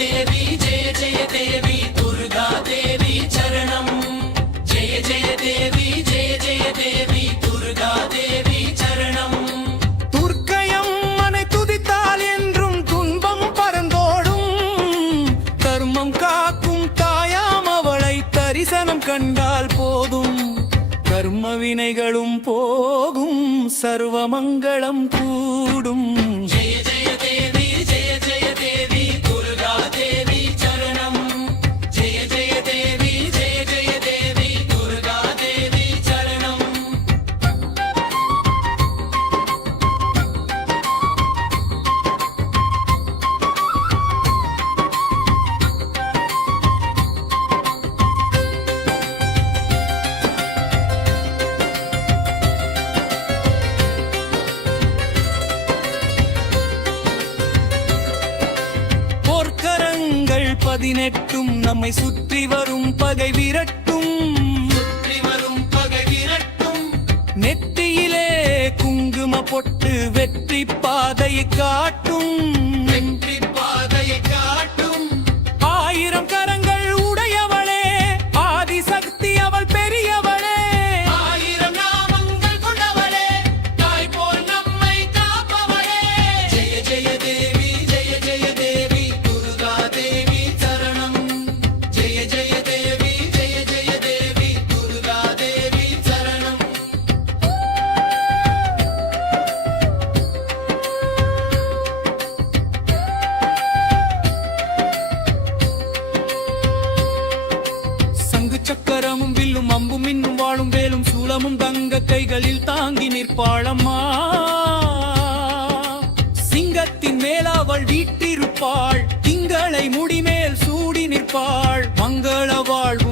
देवी जय जय देवी दुर्गा देवी चरणम जय जय देवी जय जय देवी दुर्गा देवी चरणम துர்க்கையம் மனை துதித்தால் என்றும் துன்பம் பறந்தோடும் தர்மம் காக்கும் தாயாம் அவளை தரிசனம் கண்டால் போதும் கர்ம வினைகளும் போகும் சர்வமங்களம் கூடும் जय जय देवी जय जय देवी दुर्गा देवी चरणम जय जय देवी जय जय देवी दुर्गा देवी चरणम போர்க்கரங்கள் 18 நம்மை சுற்றி வரும் பகை விரட்டும் நெற்றியிலே குங்கும பொட்டு வெற்றி பாதையை காட்டும் ஆயிரம் கரங்கள் உடையவளே ஆதிசக்தி அவள் பெரியவளே ஆயிரம் நாமங்கள் கொண்டவளே தாய் போல் நம்மை காப்பவளே ஜெய ஜெய தேவி ஜெய ஜெய தேவி துர்கா தேவி சரணம் ஜெய ஜெய தேவி ஜெய ஜெய தேவி துர்கா தேவி சரணம் சங்கு சக்கரமும் வில்லும் அம்பும் இன்னும் வாழும் வேலும் சூலமும் தங்க கைகளில் தாங்கி நிற்பாளம்மா சிங்கத்தின் மேல் அவள் வீற்றிருப்பாள் திங்களை முடிமேல் சூடி நிற்பாள் மங்கள வாழ்